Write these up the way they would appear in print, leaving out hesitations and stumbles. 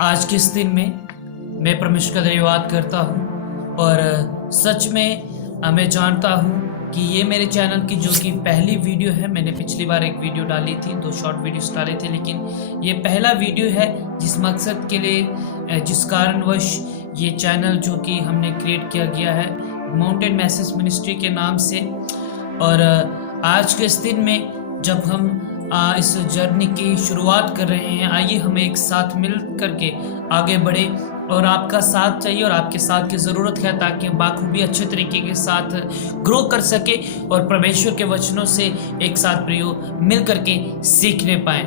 आज के इस दिन में मैं परमेश्वर का धन्यवाद करता हूँ और सच में मैं जानता हूँ कि ये मेरे चैनल की जो कि पहली वीडियो है। मैंने पिछली बार एक वीडियो डाली थी, 2 शॉर्ट वीडियोस डाले थे, लेकिन ये पहला वीडियो है जिस मकसद के लिए, जिस कारणवश ये चैनल जो कि हमने क्रिएट किया गया है माउंटेन मैसेज मिनिस्ट्री के नाम से। और आज के इस दिन में जब हम इस जर्नी की शुरुआत कर रहे हैं, आइए हम एक साथ मिल करके आगे बढ़े। और आपका साथ चाहिए और आपके साथ की ज़रूरत है ताकि हम बाखूबी अच्छे तरीके के साथ ग्रो कर सके और परमेश्वर के वचनों से एक साथ प्रयोग मिल करके सीखने पाएँ।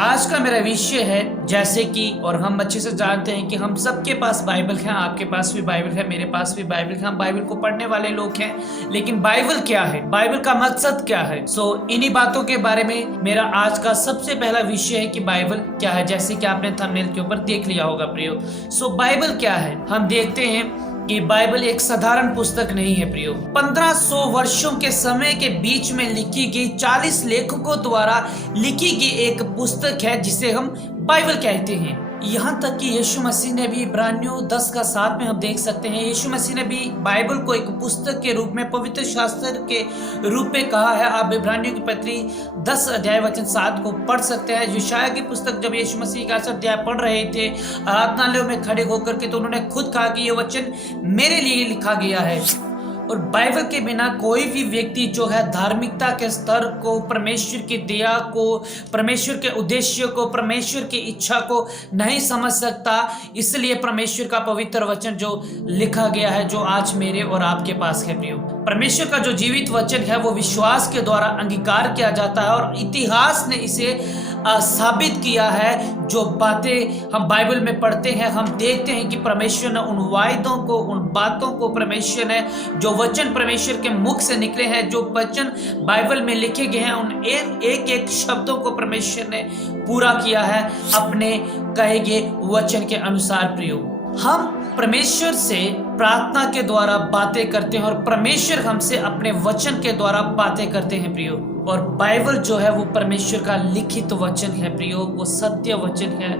आज का मेरा विषय है, जैसे कि और हम अच्छे से जानते हैं कि हम सबके पास बाइबल है, आपके पास भी बाइबल है, मेरे पास भी बाइबल है, हम बाइबल को पढ़ने वाले लोग हैं। लेकिन बाइबल क्या है, बाइबल का मकसद क्या है? इन्हीं बातों के बारे में मेरा आज का सबसे पहला विषय है कि बाइबल क्या है, जैसे कि आपने थंबनेल के ऊपर देख लिया होगा प्रयोग। बाइबल क्या है? हम देखते हैं कि बाइबल एक साधारण पुस्तक नहीं है प्रियो। 1500 वर्षों के समय के बीच में लिखी गई 40 लेखकों द्वारा लिखी गई एक पुस्तक है जिसे हम बाइबल कहते हैं। यहाँ तक कि यीशु मसीह ने भी इब्रानियों 10:7 में हम देख सकते हैं, यीशु मसीह ने भी बाइबल को एक पुस्तक के रूप में, पवित्र शास्त्र के रूप में कहा है। आप इब्रानियों की पत्री 10:7 को पढ़ सकते हैं। यशायाह की पुस्तक जब यीशु मसीह का अध्याय पढ़ रहे थे आराधनालयों में खड़े होकर के, तो उन्होंने खुद कहा कि ये वचन मेरे लिए लिखा गया है। और बाइबल के बिना कोई भी व्यक्ति जो है धार्मिकता के स्तर को, परमेश्वर की दया को, परमेश्वर के उद्देश्य को, परमेश्वर की इच्छा को नहीं समझ सकता। इसलिए परमेश्वर का पवित्र वचन जो लिखा गया है, जो आज मेरे और आपके पास है प्रियो, परमेश्वर का जो जीवित वचन है वो विश्वास के द्वारा अंगीकार किया जाता है और इतिहास ने इसे साबित किया है। जो बातें हम बाइबल में पढ़ते हैं, हम देखते हैं कि परमेश्वर ने उन वायदों को, उन बातों को, परमेश्वर ने जो वचन परमेश्वर के मुख से निकले हैं, जो वचन बाइबल में लिखे गए हैं, उन एक एक शब्दों को परमेश्वर ने पूरा किया है अपने कहे गए वचन के अनुसार प्रियो। हम परमेश्वर से प्रार्थना के द्वारा बातें करते हैं और परमेश्वर हमसे अपने वचन के द्वारा बातें करते हैं प्रियो। और बाइबल जो है वो परमेश्वर का लिखित वचन है प्रियो, वो सत्य वचन है।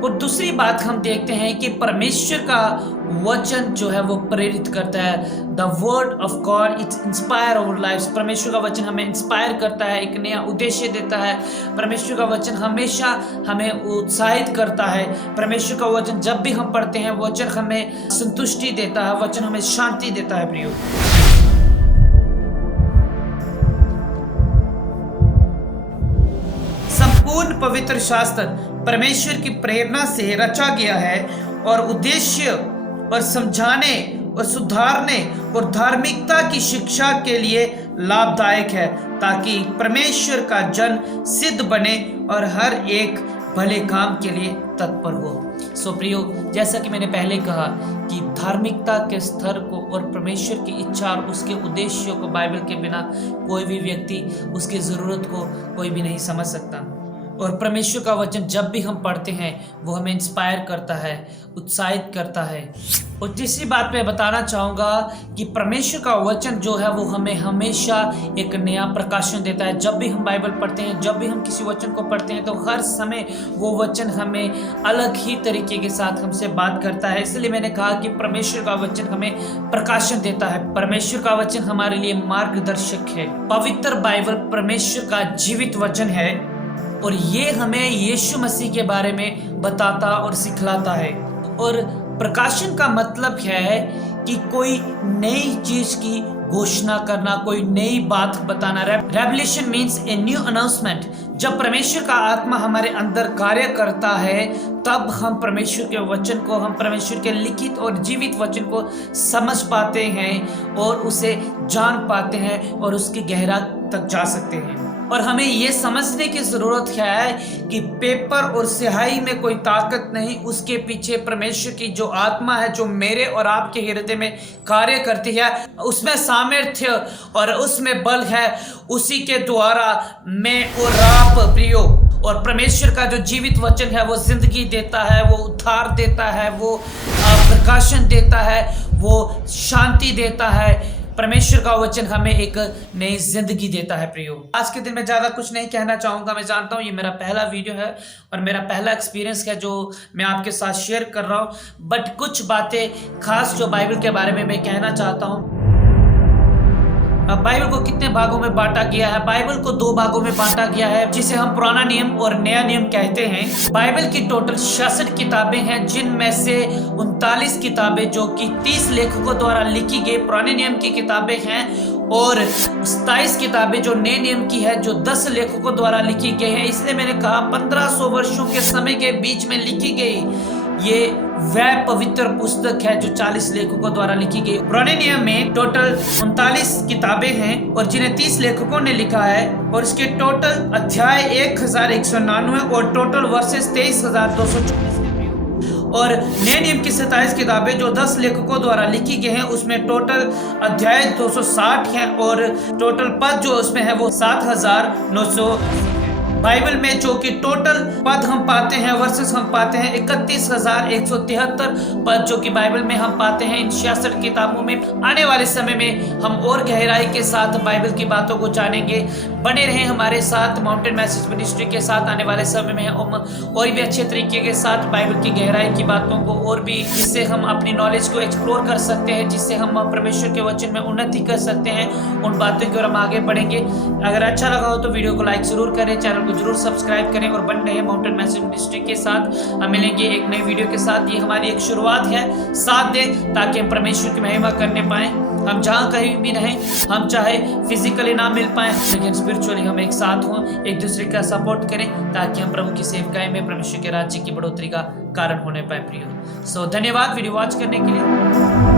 और दूसरी बात हम देखते हैं कि परमेश्वर का वचन जो है वो प्रेरित करता है। The word of God it inspire our lives. परमेश्वर का वचन हमें इंस्पायर करता है, एक नया उद्देश्य देता है। परमेश्वर का वचन हमेशा हमें उत्साहित करता है। परमेश्वर का वचन जब भी हम पढ़ते हैं, वचन हमें संतुष्टि देता है, वचन हमें शांति देता है प्रियो। संपूर्ण पवित्र शास्त्र परमेश्वर की प्रेरणा से रचा गया है और उद्देश्य और समझाने और सुधारने और धार्मिकता की शिक्षा के लिए लाभदायक है, ताकि परमेश्वर का जन सिद्ध बने और हर एक भले काम के लिए तत्पर हो। प्रियो, जैसा कि मैंने पहले कहा कि धार्मिकता के स्तर को और परमेश्वर की इच्छा और उसके उद्देश्यों को बाइबल के बिना कोई भी व्यक्ति उसकी ज़रूरत को कोई भी नहीं समझ सकता। और परमेश्वर का वचन जब भी हम पढ़ते हैं वो हमें इंस्पायर करता है, उत्साहित करता है। और तीसरी बात मैं बताना चाहूँगा कि परमेश्वर का वचन जो है वो हमें हमेशा एक नया प्रकाशन देता है। जब भी हम बाइबल पढ़ते हैं, जब भी हम किसी वचन को पढ़ते हैं, तो हर समय वो वचन हमें अलग ही तरीके के साथ हमसे बात करता है। इसलिए मैंने कहा कि परमेश्वर का वचन हमें प्रकाशन देता है। परमेश्वर का वचन हमारे लिए मार्गदर्शक है। पवित्र बाइबल परमेश्वर का जीवित वचन है और ये हमें यीशु मसीह के बारे में बताता और सिखलाता है। और प्रकाशन का मतलब है कि कोई नई चीज की घोषणा करना, कोई नई बात बताना। Revelation means a new announcement. जब परमेश्वर का आत्मा हमारे अंदर कार्य करता है, तब हम परमेश्वर के वचन को, हम परमेश्वर के लिखित और जीवित वचन को समझ पाते हैं और उसे जान पाते हैं और उसकी गहराई तक जा सकते हैं। और हमें ये समझने की ज़रूरत है कि पेपर और स्याही में कोई ताकत नहीं, उसके पीछे परमेश्वर की जो आत्मा है, जो मेरे और आपके हृदय में कार्य करती है, उसमें सामर्थ्य और उसमें बल है। उसी के द्वारा मैं और आप प्रियो, और परमेश्वर का जो जीवित वचन है वो जिंदगी देता है, वो उद्धार देता है, वो प्रकाशन देता है, वो शांति देता है। परमेश्वर का वचन हमें एक नई जिंदगी देता है प्रियो। आज के दिन में ज़्यादा कुछ नहीं कहना चाहूँगा। मैं जानता हूँ ये मेरा पहला वीडियो है और मेरा पहला एक्सपीरियंस है जो मैं आपके साथ शेयर कर रहा हूँ, बट कुछ बातें खास जो बाइबल के बारे में मैं कहना चाहता हूँ। बाइबल को कितने भागों में बांटा गया है? बाइबल को 2 भागों में बांटा गया है, जिसे हम पुराना नियम और नया नियम कहते हैं। बाइबल की टोटल 66 किताबें हैं, जिनमें से 39 किताबें जो कि 30 लेखकों द्वारा लिखी गई पुराने नियम की किताबें हैं, और 27 किताबें जो नए नियम की है जो 10 लेखकों द्वारा लिखी गई है। इसलिए मैंने कहा 1500 वर्षों के समय के बीच में लिखी गई ये वह पवित्र पुस्तक है जो 40 लेखकों द्वारा लिखी गई। पुराने नियम में टोटल 39 किताबें हैं और जिन्हें 30 लेखकों ने लिखा है, और इसके टोटल अध्याय 1199 और टोटल वर्सेस 23,224 और नए नियम की 27 किताबें जो 10 लेखकों द्वारा लिखी गई हैं, उसमें टोटल अध्याय 260 हैं और टोटल पद जो उसमें है वो 7,900। बाइबल में जो कि टोटल पद हम पाते हैं, वर्सेस हम पाते हैं 31,173 पद जो कि बाइबल में हम पाते हैं इन 66 किताबों में। आने वाले समय में हम और गहराई के साथ बाइबल की बातों को जानेंगे। बने रहें हमारे साथ माउंटेन मैसेज मिनिस्ट्री के साथ। आने वाले समय में हम और भी अच्छे तरीके के साथ बाइबल की गहराई की बातों को और भी, जिससे हम अपनी नॉलेज को एक्सप्लोर कर सकते हैं, जिससे हम परमेश्वर के वचन में उन्नति कर सकते हैं, उन बातों की ओर हम आगे बढ़ेंगे। अगर अच्छा लगा हो तो वीडियो को लाइक जरूर करें, चैनल को जरूर सब्सक्राइब करें और बन रहे माउंटेन मैसेज मिनिस्ट्री के साथ। हम मिलेंगे एक नई वीडियो के साथ। ये हमारी एक शुरुआत है, साथ दें ताकि हम परमेश्वर की महिमा करने पाएं। हम जहाँ कहीं भी रहें, हम चाहे फिजिकली ना मिल पाएं लेकिन स्पिरिचुअली हम एक साथ हों, एक दूसरे का सपोर्ट करें ताकि हम प्रभु की सेवकाई में परमेश्वर के राज्य की बढ़ोतरी का कारण होने पाए प्रियो। धन्यवाद वीडियो वॉच करने के लिए।